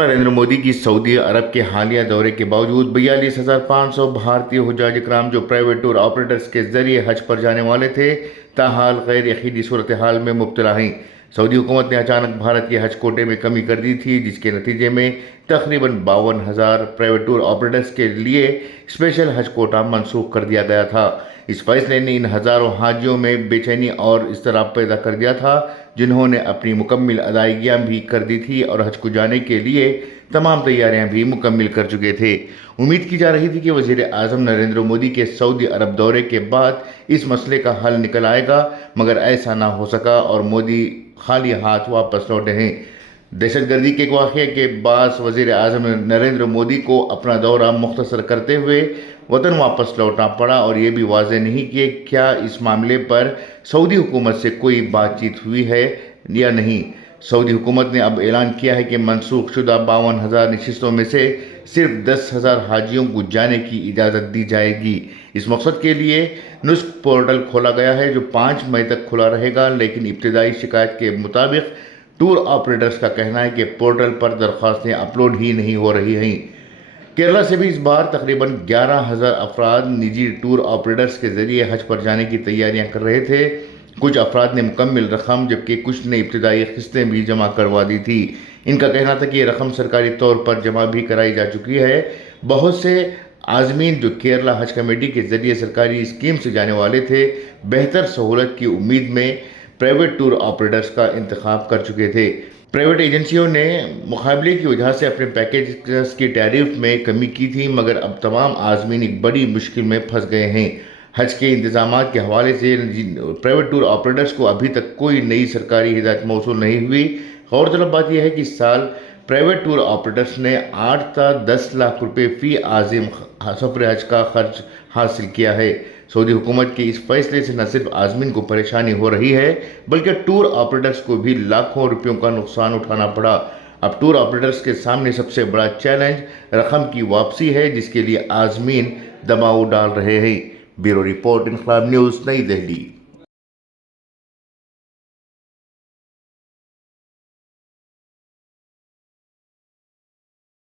نریندر مودی کی سعودی عرب کے حالیہ دورے کے باوجود 42,500 بھارتی حجاج اکرام جو پرائیویٹ ٹور آپریٹرز کے ذریعے حج پر جانے والے تھے تاحال غیر یقینی صورتحال میں مبتلا ہیں۔ سعودی حکومت نے اچانک بھارت کے حج کوٹے میں کمی کر دی تھی، جس کے نتیجے میں تقریباً 52,000 پرائیویٹ ٹور آپریٹرز کے لیے اسپیشل حج کوٹا منسوخ کر دیا گیا تھا۔ اس فیصلے نے ان ہزاروں حاجیوں میں بے چینی اور اضطراب پیدا کر دیا تھا، جنہوں نے اپنی مکمل ادائیگیاں بھی کر دی تھی اور حج کو جانے کے لیے تمام تیاریاں بھی مکمل کر چکے تھے۔ امید کی جا رہی تھی کہ وزیر اعظم نریندر مودی کے سعودی عرب دورے کے بعد اس مسئلے کا حل نکل آئے گا، مگر ایسا نہ ہو سکا اور مودی خالی ہاتھ واپس لوٹے ہیں۔ دہشت گردی کے ایک واقعے کے باعث وزیر اعظم نریندر مودی کو اپنا دورہ مختصر کرتے ہوئے وطن واپس لوٹنا پڑا اور یہ بھی واضح نہیں کہ کیا اس معاملے پر سعودی حکومت سے کوئی بات چیت ہوئی ہے یا نہیں۔ سعودی حکومت نے اب اعلان کیا ہے کہ منسوخ شدہ 52,000 نشستوں میں سے صرف 10,000 حاجیوں کو جانے کی اجازت دی جائے گی۔ اس مقصد کے لیے نسک پورٹل کھولا گیا ہے جو 5 مئی تک کھلا رہے گا، لیکن ابتدائی شکایت کے مطابق ٹور آپریٹرز کا کہنا ہے کہ پورٹل پر درخواستیں اپلوڈ ہی نہیں ہو رہی ہیں۔ کیرلا سے بھی اس بار تقریباً 11,000 افراد نجی ٹور آپریٹرز کے ذریعے حج پر جانے کی تیاریاں کر رہے تھے۔ کچھ افراد نے مکمل رقم جبکہ کچھ نے ابتدائی قسطیں بھی جمع کروا دی تھی۔ ان کا کہنا تھا کہ یہ رقم سرکاری طور پر جمع بھی کرائی جا چکی ہے۔ بہت سے عازمین جو کیرلا حج کمیٹی کے ذریعے سرکاری اسکیم سے جانے والے تھے، بہتر سہولت کی امید میں پرائیویٹ ٹور آپریٹرز کا انتخاب کر چکے تھے۔ پرائیویٹ ایجنسیوں نے مقابلے کی وجہ سے اپنے پیکیجز کی ٹیرف میں کمی کی تھی، مگر اب تمام عازمین ایک بڑی مشکل میں پھنس گئے ہیں۔ حج کے انتظامات کے حوالے سے پرائیویٹ ٹور آپریٹرز کو ابھی تک کوئی نئی سرکاری ہدایت موصول نہیں ہوئی۔ غورطلب بات یہ ہے کہ اس سال پرائیویٹ ٹور آپریٹرز نے 8 تا 10 لاکھ روپے فی عازم سفر حج کا خرچ حاصل کیا ہے۔ سعودی حکومت کے اس فیصلے سے نہ صرف عازمین کو پریشانی ہو رہی ہے بلکہ ٹور آپریٹرز کو بھی لاکھوں روپیوں کا نقصان اٹھانا پڑا۔ اب ٹور آپریٹرز کے سامنے سب سے بڑا چیلنج رقم کی واپسی ہے، جس کے لیے عازمین دباؤ ڈال رہے ہیں۔ بیورو رپورٹ، انقلاب نیوز، نئی دہلی۔